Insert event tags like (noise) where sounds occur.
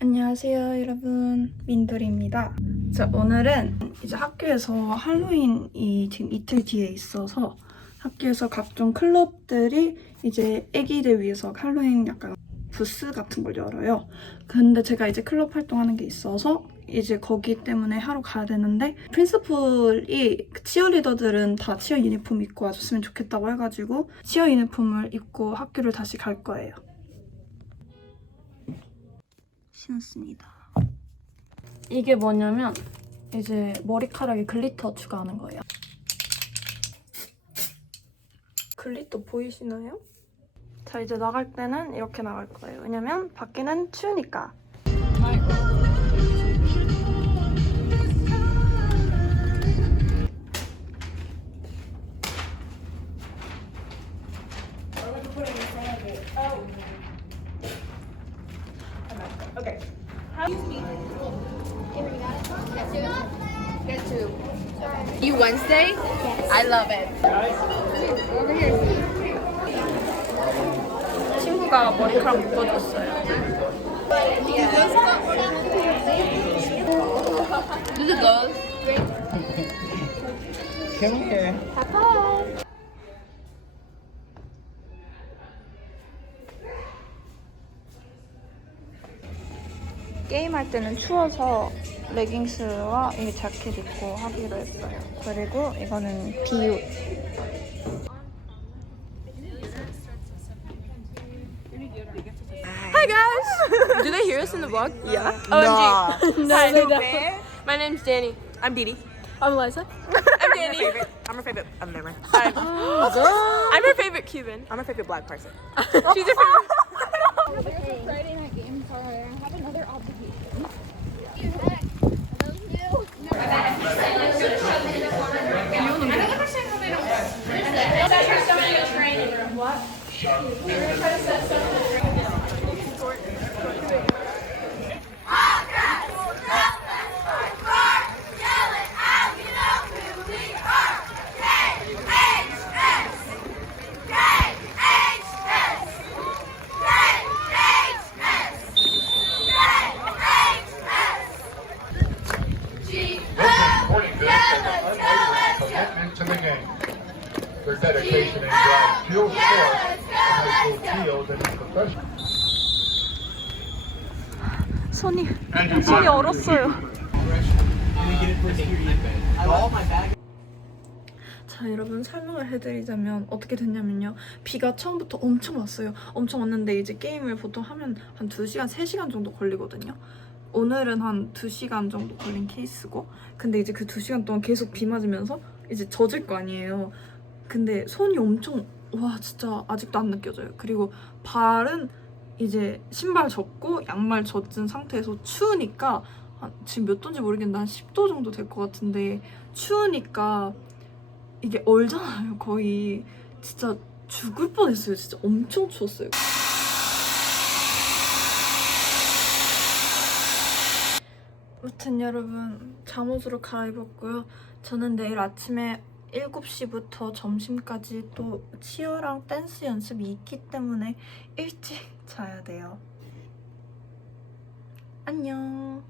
안녕하세요 여러분. 민돌입니다. 자 오늘은 이제 학교에서 할로윈이 지금 이틀 뒤에 있어서 학교에서 각종 클럽들이 이제 애기들 위해서 할로윈 약간 부스 같은 걸 열어요 근데 제가 이제 클럽 활동하는 게 있어서 이제 거기 때문에 하러 가야 되는데 프린스플이 그 치어리더들은 다 치어 유니폼 입고 와줬으면 좋겠다고 해가지고 치어 유니폼을 입고 학교를 다시 갈 거예요 신었습니다. 이게 뭐냐면 이제 머리카락에 글리터 추가하는 거예요. 글리터 보이시나요? 자 이제 나갈 때는 이렇게 나갈 거예요. 왜냐면 밖에는 추우니까. I love it. 친구가 머리카락 묶어줬어요. This is good. Come here. 게임할 때는 추워서 레깅스와 이 자켓 입고 하기로 했어요. 그리고 이거는 비옷. Do they hear us in the vlog? Yeah. Nah. (laughs) no, they don't. My name's Danny. I'm Beatty. I'm Eliza. (laughs) I'm Danny. I'm her favorite American. I'm, never. (laughs) I'm her favorite Cuban. I'm her favorite black person. She's your favorite. Friday night game for I have another obligation. supporting game. Their dedication and drive source high school field and professional. 손이 손이 얼었어요. 자 여러분 설명을 해드리자면 어떻게 됐냐면요 비가 처음부터 엄청 왔어요 엄청 왔는데 이제 게임을 보통 하면 한 2시간 3시간 정도 걸리거든요 오늘은 한 2시간 정도 걸린 케이스고 근데 이제 그 2시간 동안 계속 비 맞으면서 이제 젖을 거 아니에요. 근데 손이 엄청 와 진짜 아직도 안 느껴져요. 그리고 발은 이제 신발 젖고 양말 젖은 상태에서 추우니까 한, 지금 몇 도인지 모르겠는데 한 10도 정도 될 것 같은데 추우니까 이게 얼잖아요 거의. 진짜 죽을 뻔했어요. 진짜 엄청 추웠어요 아무튼 여러분 잠옷으로 갈아입었고요. 저는 내일 아침에 7시부터 점심까지 또 치어랑 댄스 연습이 있기 때문에 일찍 (laughs) 자야 돼요. 안녕